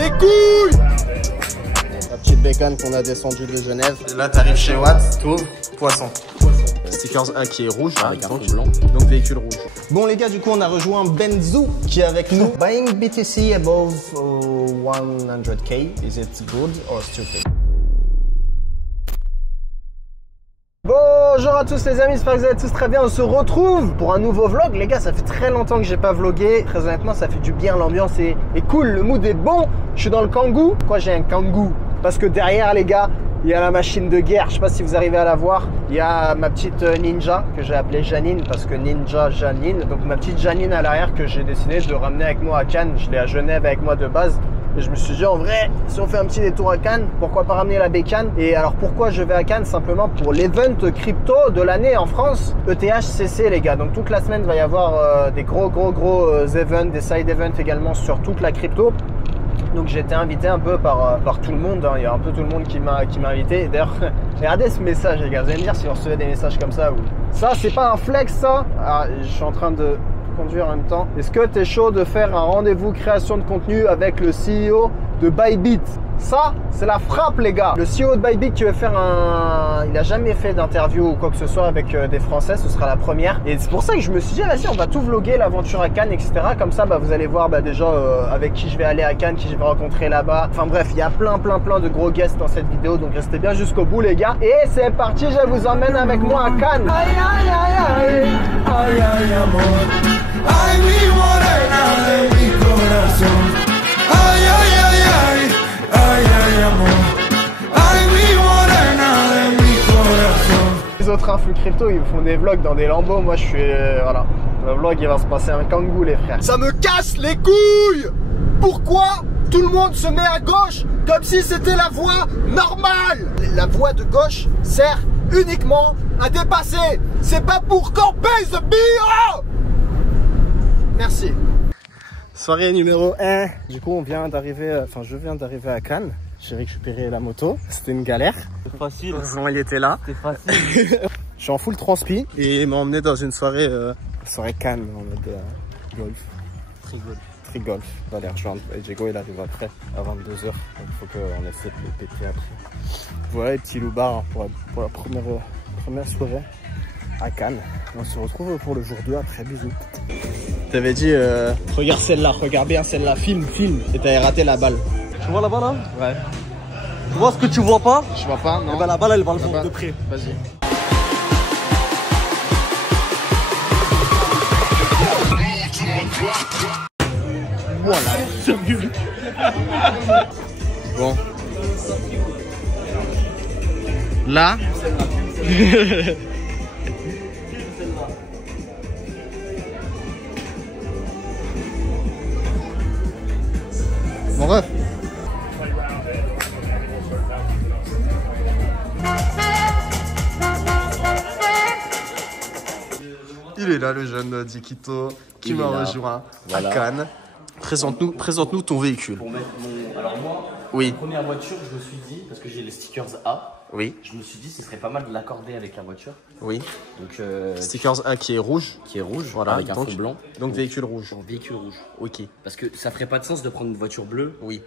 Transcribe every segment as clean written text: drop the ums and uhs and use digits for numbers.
les couilles. La petite bacon qu'on a descendue de Genève. Et là, t'arrives chez Watt, t'ouvres, poisson. Stickers A qui est rouge, avec un fond blanc, donc véhicule rouge. Bon les gars, du coup on a rejoint Benzo qui est avec nous. Buying BTC above 100k, is it good or stupid? Bonjour à tous les amis, j'espère que vous allez tous très bien. On se retrouve pour un nouveau vlog. Les gars, ça fait très longtemps que j'ai pas vlogué. Très honnêtement, ça fait du bien, l'ambiance est cool, le mood est bon. Je suis dans le Kangoo. Pourquoi j'ai un Kangoo? Parce que derrière les gars, il y a la machine de guerre, je sais pas si vous arrivez à la voir. Il y a ma petite Ninja que j'ai appelée Janine parce que Ninja Janine. Donc ma petite Janine à l'arrière que j'ai décidé de ramener avec moi à Cannes. Je l'ai à Genève avec moi de base. Et je me suis dit en vrai, si on fait un petit détour à Cannes, pourquoi pas ramener la bécane? Et alors pourquoi je vais à Cannes? Simplement pour l'event crypto de l'année en France, ETHCC les gars. Donc toute la semaine il va y avoir des gros events, des side events également sur toute la crypto. Donc j'ai été invité un peu par tout le monde, hein. Il y a un peu tout le monde qui m'a invité. D'ailleurs, regardez ce message les gars, vous allez me dire si vous recevez des messages comme ça ou... Ça c'est pas un flex ça. Alors, je suis en train de conduire en même temps. Est-ce que tu es chaud de faire un rendez-vous création de contenu avec le CEO de Bybit? Ça, c'est la frappe les gars. Le CEO de Bybit qui veut faire un... Il a jamais fait d'interview ou quoi que ce soit avec des Français, ce sera la première. Et c'est pour ça que je me suis dit, vas-y, on va tout vlogger, l'aventure à Cannes, etc. Comme ça, vous allez voir déjà avec qui je vais aller à Cannes, qui je vais rencontrer là-bas. Enfin bref, il y a plein de gros guests dans cette vidéo, donc restez bien jusqu'au bout les gars. Et c'est parti, je vous emmène avec moi à Cannes. Aïe, aïe, aïe, aïe, aïe, aïe, amor. Ay, mi morena de mi corazón. Ay, ay, ay, ay. Ay, ay, amor. Ay, mi morena de mi corazon. Les autres influx crypto, ils font des vlogs dans des lambeaux. Moi, je suis... voilà. Le vlog, il va se passer un Kangoo, les frères. Ça me casse les couilles. Pourquoi tout le monde se met à gauche comme si c'était la voie normale? La voie de gauche sert uniquement à dépasser. C'est pas pour camper, the bio. Merci. Soirée numéro 1. Du coup, on vient d'arriver, enfin, je viens d'arriver à Cannes. J'ai récupéré la moto. C'était une galère. C'est facile. Heureusement, il était là. C'est facile. Je suis en full transpi et il m'a emmené dans une soirée, soirée Cannes en mode golf. Très golf. On va aller rejoindre. Et Diego, il arrive après, à 22 h. Donc, il faut qu'on essaie de le péter après. Voilà les petits loupards hein, pour la première soirée à Cannes. On se retrouve pour le jour 2 après. Bisous. T'avais dit, regarde celle-là, regarde bien celle-là, filme. Et t'avais raté la balle. Tu vois là-bas là? Ouais. Tu vois ce que tu vois pas? Je vois pas, non. Et ben la balle elle va le voir de près. Vas-y. Voilà. Bon. Là. Bon ref. Il est là le jeune Dikito qui m'a rejoint à Cannes. Présente-nous ton véhicule. Pour mettre mon... Alors moi, oui. La première voiture, je me suis dit, parce que j'ai les stickers A, oui. Je me suis dit ce serait pas mal de l'accorder avec la voiture. Oui. Donc stickers A qui est rouge. Voilà, avec un fond blanc. Donc véhicule rouge. Véhicule rouge. Ok. Parce que ça ferait pas de sens de prendre une voiture bleue. Oui.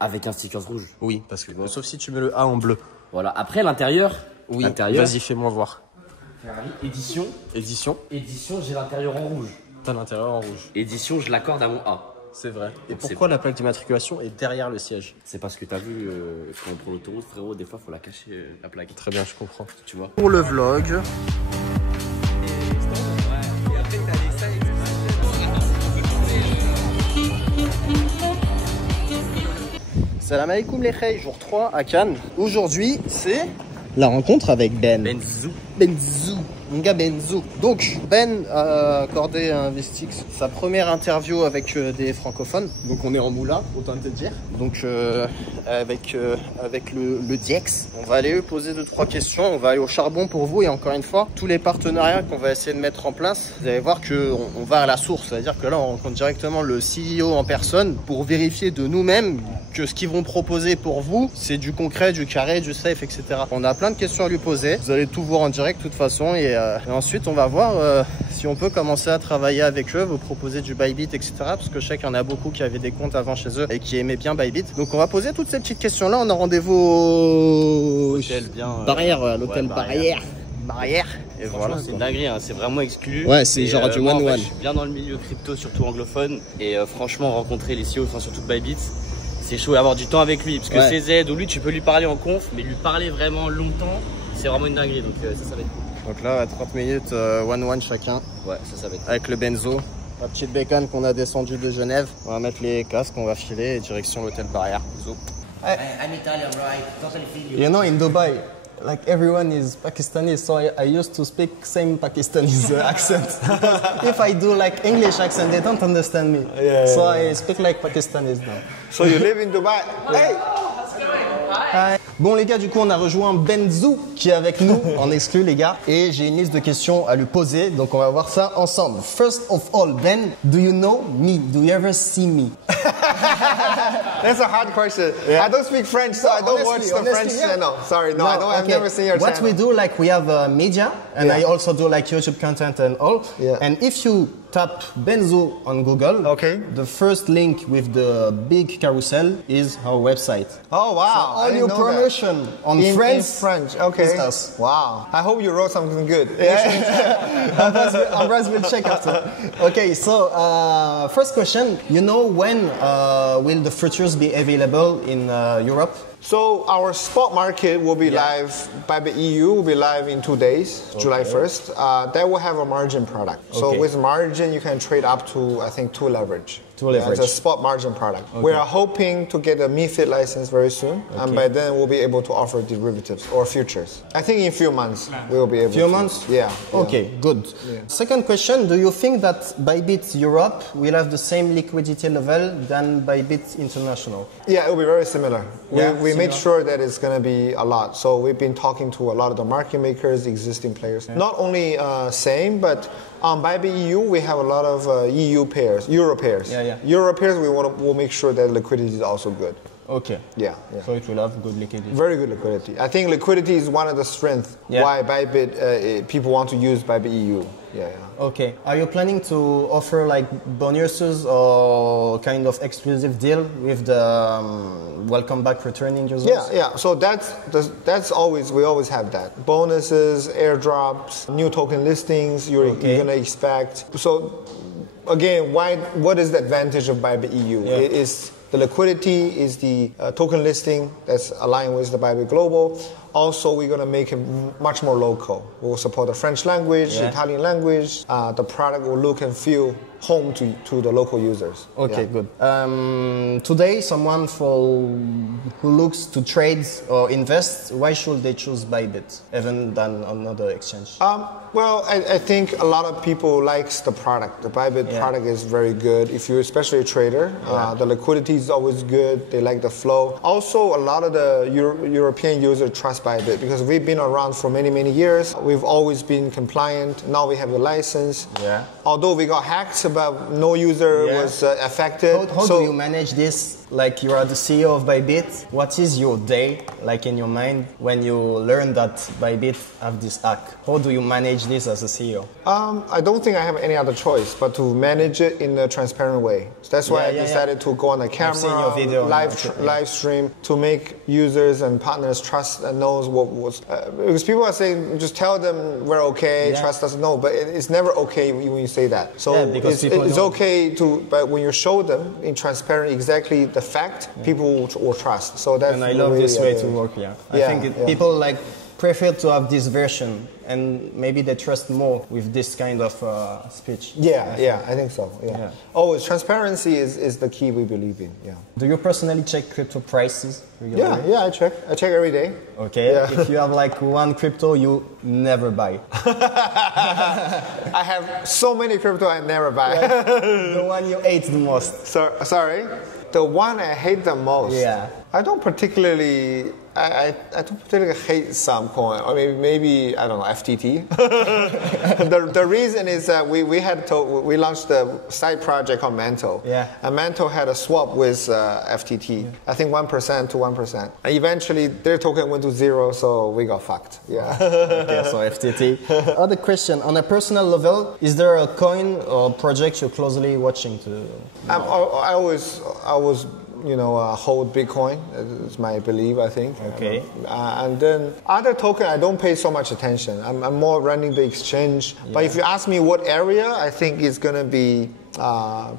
Avec un stickers rouge. Oui, parce que sauf si tu mets le A en bleu. Voilà. Après l'intérieur. Oui. Vas-y, fais-moi voir. Ferrari édition. Édition, j'ai l'intérieur en rouge. T'as l'intérieur en rouge. Édition, je l'accorde à mon A. C'est vrai. Et pourquoi la plaque d'immatriculation est derrière le siège? C'est parce que t'as vu, quand on prend l'autoroute, frérot, des fois, faut la cacher, la plaque. Très bien, je comprends. Tu vois. Pour le vlog. Salam alaikum les khaïs, jour 3 à Cannes. Aujourd'hui, c'est la rencontre avec Benzo. Mon gars Benzo. Donc Ben a accordé à Investix sa première interview avec des francophones. Donc on est en moula, autant te dire. Donc avec le Diex, on va aller poser 2-3 questions. On va aller au charbon pour vous. Et encore une fois, tous les partenariats qu'on va essayer de mettre en place, vous allez voir qu'on va à la source. C'est-à-dire que là, on rencontre directement le CEO en personne pour vérifier de nous-mêmes que ce qu'ils vont proposer pour vous, c'est du concret, du carré, du safe, etc. On a plein de questions à lui poser. Vous allez tout voir en direct de toute façon et Et ensuite, on va voir si on peut commencer à travailler avec eux, vous proposer du Bybit, etc. Parce que je sais qu'il y en a beaucoup qui avaient des comptes avant chez eux et qui aimaient bien Bybit. Donc on va poser toutes ces petites questions-là. On a rendez-vous au Barrière, l'hôtel Barrière. Et voilà. C'est une dinguerie, hein. C'est vraiment exclu. Ouais, c'est genre du one-one. Je suis bien dans le milieu crypto, surtout anglophone. Et franchement, rencontrer les CEO, enfin surtout de Bybit, c'est chaud et avoir du temps avec lui. Parce que CZ ou lui, tu peux lui parler en conf, mais lui parler vraiment longtemps, c'est vraiment une dinguerie. Donc ça va être cool. Donc là, 30 minutes, one-one chacun. Ouais, ça va être avec le benzo. La petite bacon qu'on a descendu de Genève. On va mettre les casques, on va filer et direction l'hôtel Barrière. I'm Italian, bro. I totally feel you. You know, in Dubai, like everyone is Pakistani, so I used to speak same Pakistani accent. If I do like English accent, they don't understand me. So I speak like Pakistanis now. So you live in Dubai? Hey! Hi. Bon les gars, du coup on a rejoint Benzo qui est avec nous en exclu les gars et j'ai une liste de questions à lui poser, donc on va voir ça ensemble. First of all, Ben, do you know me? Do you ever see me? That's a hard question. I don't speak French, so I don't watch the French channel. Sorry, no, I don't. I've never seen your channel. What we do, like we have media, and I also do like YouTube content and all. Yeah. And if you tap Benzo on Google, the first link with the big carousel is our website. Oh wow! So all your promotion on in French, okay. Is us. Wow! I hope you wrote something good. Ambras will check after. Okay, so first question. You know when will the futures be available in Europe? So our spot market will be live, Bybit EU will be live in 2 days, July 1st. That will have a margin product. So with margin, you can trade up to, I think, 2 leverage. It's a spot margin product. We are hoping to get a MiFID license very soon, and by then we'll be able to offer derivatives or futures. I think in a few months we will be able to. Few months? Yeah. Okay, good. Yeah. Second question, do you think that Bybit Europe will have the same liquidity level than Bybit International? Yeah, it will be very similar. We made sure that it's going to be a lot. So we've been talking to a lot of the market makers, existing players. Yeah. Not only same, but on Bybit EU, we have a lot of EU pairs, Euro pairs. Euro pairs, we'll make sure that liquidity is also good. Okay. Yeah. So it will have good liquidity. Very good liquidity. I think liquidity is one of the strengths why Bybit, people want to use Bybit EU. Okay. Are you planning to offer like bonuses or kind of exclusive deal with the welcome back returning users? Yeah. So that's always, we always have that. Bonuses, airdrops, new token listings you're going to expect. So again, what is the advantage of Bybit EU? It is the liquidity, is the token listing that's aligned with the Bybit Global. Also, we're going to make it much more local. We'll support the French language, the Italian language. The product will look and feel home to the local users. Okay, good. Today, someone who looks to trade or invest, why should they choose Bybit, even than another exchange? Well, I think a lot of people likes the product. The Bybit product is very good. If you're especially a trader, the liquidity is always good. They like the flow. Also, a lot of the European users trust Bybit because we've been around for many, many years. We've always been compliant. Now we have the license. Although we got hacked, but no user was affected. How do you manage this? Like you are the CEO of Bybit. What is your day like in your mind when you learn that Bybit have this hack? How do you manage this as a CEO? I don't think I have any other choice but to manage it in a transparent way. So that's why I decided to go on the camera, live stream, to make users and partners trust and knows what was. Because people are saying, just tell them we're okay, trust us. No, but it's never okay when you say that. So it's okay to, but when you show them in transparent exactly the fact, people will trust. So that's. And I love this way to work. I think people like prefer to have this version, and maybe they trust more with this kind of speech. I think so. Always transparency is the key we believe in. Do you personally check crypto prices regularly? I check every day. Okay. If you have like one crypto you never buy. I have so many crypto I never buy. The one you hate the most. Sorry. The one I hate the most. Yeah. I don't particularly I particularly hate some coin. I mean, maybe I don't know, FTT. the reason is that we launched a side project called Mantle. Yeah. And Mantle had a swap with FTT. Yeah. I think 1% to 1%. And eventually their token went to 0, so we got fucked. Yeah. Okay, so FTT. Other question, on a personal level, is there a coin or project you're closely watching to? I always hold Bitcoin. It's my belief, I think. Okay. And then other token, I don't pay so much attention. I'm more running the exchange. Yeah. But if you ask me what area, I think it's going to be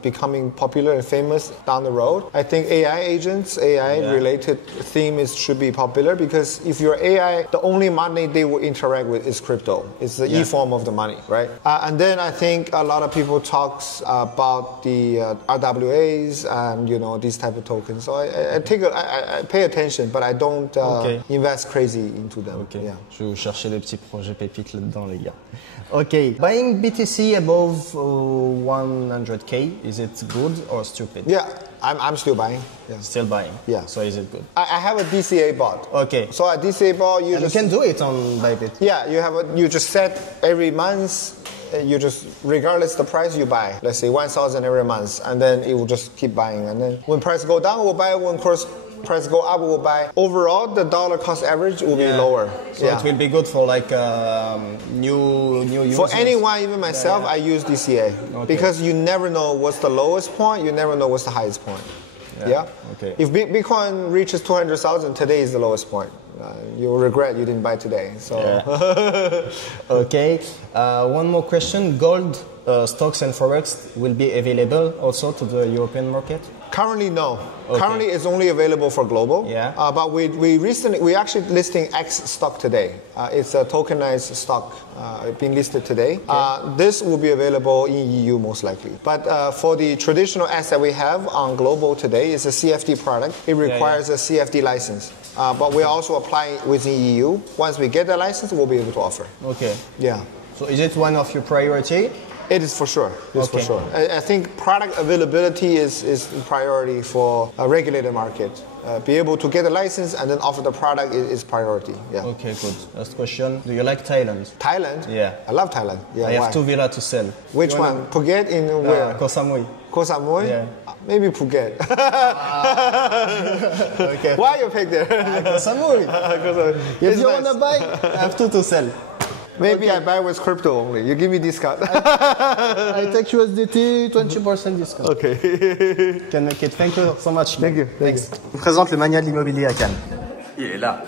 becoming popular and famous down the road. I think AI agents, AI-related theme should be popular because if you're AI, the only money they will interact with is crypto. It's the e-form of the money, right? And then I think a lot of people talks about the RWAs and these type of tokens. So I pay attention, but I don't invest crazy into them. Okay. Yeah. Je vais vous chercher le petit projet pépite là-dedans, les gars. Okay, buying BTC above 100K, is it good or stupid? Yeah, I'm still buying. Yeah. Still buying? Yeah. So is it good? I have a DCA bot. Okay. So a DCA bot, you can do it on Bybit. Yeah, you just set every month, you just, regardless the price you buy, let's say 1,000 every month, and then it will just keep buying. And then when price go down, we'll buy. When price go up, we'll buy. Overall, the dollar cost average will be lower. So it will be good for like new users. For anyone, even myself, I use DCA because you never know what's the lowest point. You never know what's the highest point. Yeah. Okay. If Bitcoin reaches 200,000, today is the lowest point. You'll regret you didn't buy today. So. Yeah. Okay. One more question. Gold stocks and forex will be available also to the European market? Currently, no. Okay. Currently, it's only available for global. Yeah. But we actually listing X stock today. It's a tokenized stock being listed today. Okay. This will be available in EU most likely. But for the traditional asset we have on global today, it's a CFD product. It requires a CFD license. But we're also applying within EU. Once we get the license, we'll be able to offer. Okay. Yeah. So is it one of your priority? It is for sure. It's for sure. I think product availability is priority for a regulated market. Be able to get a license and then offer the product is priority. Yeah. Okay, good. Last question. Do you like Thailand? Thailand? Yeah. I love Thailand. Yeah. I have 2 villas to sell. Which one? Phuket in where? Koh Samui. Koh Samui? Yeah. Maybe Phuket. Okay. Why you pick there? Koh Samui. If you want to buy, I have 2 to sell. Maybe I buy with crypto only. You give me discount. I take USDT, 20% discount. Okay. Can make it. Thank you so much. Thank you. Thanks. Je vous présente le mania de l'immobilier à Cannes. Il est là.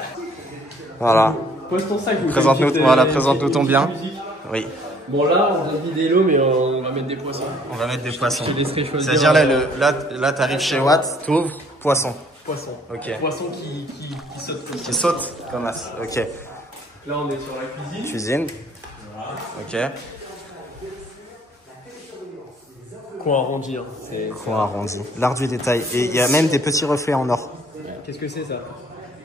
Voilà. Pose ton sac. Présente-nous ton bien. Oui. Bon là, on a dit des lots, mais on va mettre des poissons. On va mettre des poissons. Je te laisserai choisir. C'est-à-dire là t'arrives chez Watt, t'ouvres, poisson. Poisson. Ok. Poisson qui saute. Qui saute comme as. Ok. Là, on est sur la cuisine. Cuisine. Voilà. Ok. Coin arrondi. Hein. Coin arrondi. L'art du détail. Et il y a même des petits reflets en or. Qu'est-ce que c'est ça?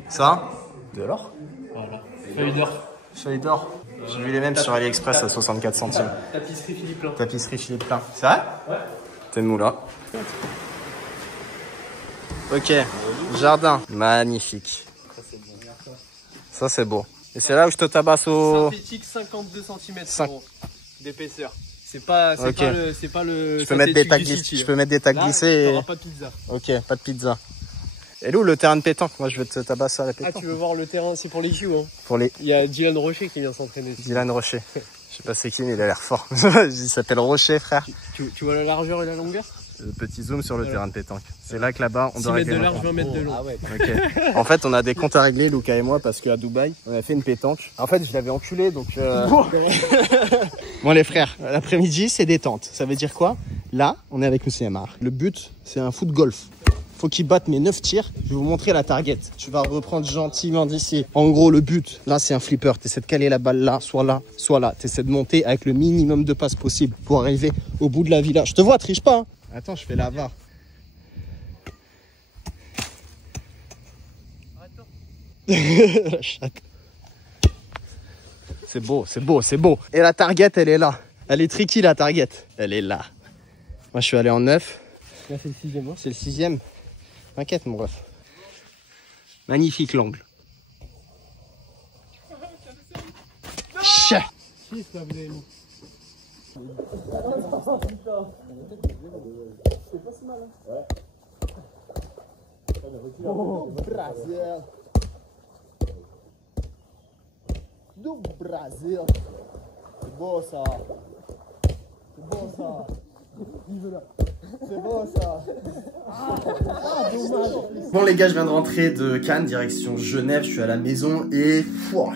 Ça? De l'or. Voilà. Feuille d'or. Feuille d'or. J'ai vu les mêmes sur AliExpress à 64 centimes. Tapisserie Philippe Plein. Tapisserie Philippe Plein. C'est vrai? Ouais. T'es de moula. Ok. Jardin. Magnifique. Ça c'est beau. Et c'est là où je te tabasse au... Synthétique 52 cm d'épaisseur. C'est pas le... Je peux mettre des tags glissés. Je peux mettre des tags glissés. T'auras pas de pizza. Ok, pas de pizza. Et là où le terrain de pétanque? Moi je veux te tabasser à la pétanque. Ah, tu veux voir le terrain? C'est pour les JO. Hein. Pour les... Il y a Dylan Rocher qui vient s'entraîner. Dylan Rocher. Je sais pas c'est qui mais il a l'air fort. Il s'appelle Rocher frère. Tu vois la largeur et la longueur? Le petit zoom sur le terrain de pétanque. C'est là que là-bas on doit 6 mètres de large, 20 mètres de long. Ah ouais. Ok. En fait on a des comptes à régler Lucas et moi parce qu'à Dubaï on a fait une pétanque. En fait je l'avais enculé donc... Bon les frères, l'après-midi c'est détente. Ça veut dire quoi? Là on est avec Monsieur Amar. Le but c'est un foot golf. Faut qu'il batte mes 9 tirs. Je vais vous montrer la target. Tu vas reprendre gentiment d'ici. En gros, le but, là, c'est un flipper. Tu essaies de caler la balle là, soit là, soit là. Tu essaies de monter avec le minimum de passes possible pour arriver au bout de la villa. Je te vois, triche pas. Hein. Attends, je fais la VAR. La chatte. C'est beau, c'est beau, c'est beau. Et la target, elle est là. Elle est tricky, la target. Elle est là. Moi, je suis allé en 9. Là, c'est le 6e. C'est le 6e. T'inquiète mon ref. Magnifique l'angle. 6 là, vous avez mis. C'est pas si mal, hein. Ouais. Oh, Brasil. Do Brasil. C'est beau ça. C'est beau ça. C'est beau ça. Bon les gars, je viens de rentrer de Cannes, direction Genève, je suis à la maison et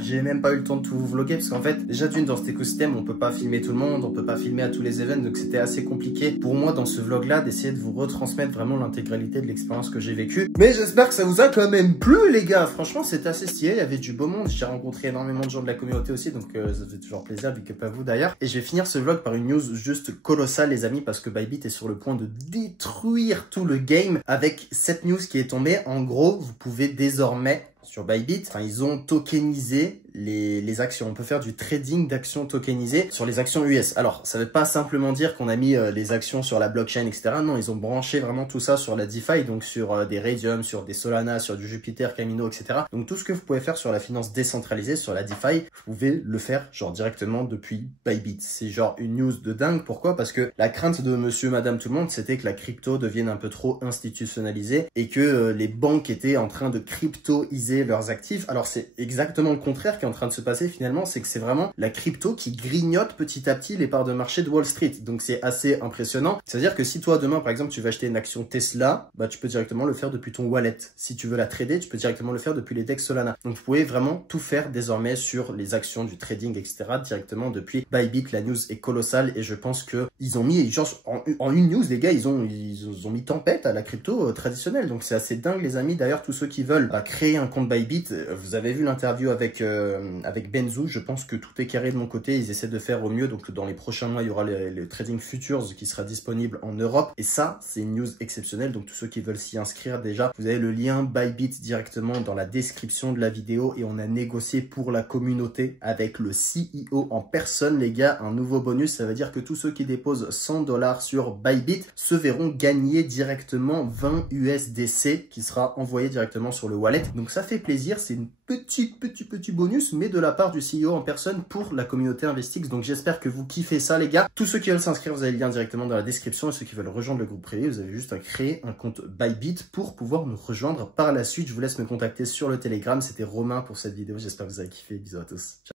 j'ai même pas eu le temps de tout vous vlogger parce qu'en fait, déjà d'une dans cet écosystème, on peut pas filmer tout le monde, on peut pas filmer à tous les événements, donc c'était assez compliqué pour moi dans ce vlog là d'essayer de vous retransmettre vraiment l'intégralité de l'expérience que j'ai vécue. Mais j'espère que ça vous a quand même plu les gars, franchement c'était assez stylé, il y avait du beau monde, j'ai rencontré énormément de gens de la communauté aussi, donc ça faisait toujours plaisir, vu que pas vous d'ailleurs. Et je vais finir ce vlog par une news juste colossale les amis, parce que Bybit est sur le point de détruire tout le game avec cette news qui est tombée. En gros, vous pouvez désormais sur Bybit, enfin ils ont tokenisé les actions. On peut faire du trading d'actions tokenisées sur les actions US. Alors, ça veut pas simplement dire qu'on a mis les actions sur la blockchain, etc. Non, ils ont branché vraiment tout ça sur la DeFi, donc sur des Raydium, sur des Solana, sur du Jupiter, Camino, etc. Donc tout ce que vous pouvez faire sur la finance décentralisée, sur la DeFi, vous pouvez le faire genre directement depuis Bybit. C'est genre une news de dingue. Pourquoi? Parce que la crainte de monsieur, madame, tout le monde, c'était que la crypto devienne un peu trop institutionnalisée et que les banques étaient en train de cryptoiser leurs actifs. Alors c'est exactement le contraire qui est en train de se passer finalement, c'est que c'est vraiment la crypto qui grignote petit à petit les parts de marché de Wall Street. Donc c'est assez impressionnant. C'est-à-dire que si toi demain par exemple tu veux acheter une action Tesla, bah tu peux directement le faire depuis ton wallet. Si tu veux la trader, tu peux directement le faire depuis les DEX Solana. Donc vous pouvez vraiment tout faire désormais sur les actions, du trading, etc. directement depuis Bybit. La news est colossale et je pense que ils ont mis genre en une news les gars, ils ont mis tempête à la crypto traditionnelle. Donc c'est assez dingue les amis. D'ailleurs tous ceux qui veulent créer un compte Bybit, vous avez vu l'interview avec Benzo, je pense que tout est carré de mon côté, ils essaient de faire au mieux, donc dans les prochains mois il y aura le trading futures qui sera disponible en Europe et ça c'est une news exceptionnelle. Donc tous ceux qui veulent s'y inscrire, déjà vous avez le lien Bybit directement dans la description de la vidéo et on a négocié pour la communauté avec le CEO en personne les gars, un nouveau bonus. Ça veut dire que tous ceux qui déposent 100 $ sur Bybit se verront gagner directement 20 USDC qui sera envoyé directement sur le wallet. Donc ça fait plaisir, c'est une petit bonus mais de la part du CEO en personne pour la communauté Investix. Donc j'espère que vous kiffez ça les gars. Tous ceux qui veulent s'inscrire, vous avez le lien directement dans la description et ceux qui veulent rejoindre le groupe privé, vous avez juste à créer un compte Bybit pour pouvoir nous rejoindre par la suite. Je vous laisse me contacter sur le Telegram. C'était Romain pour cette vidéo, j'espère que vous avez kiffé. Bisous à tous. Ciao.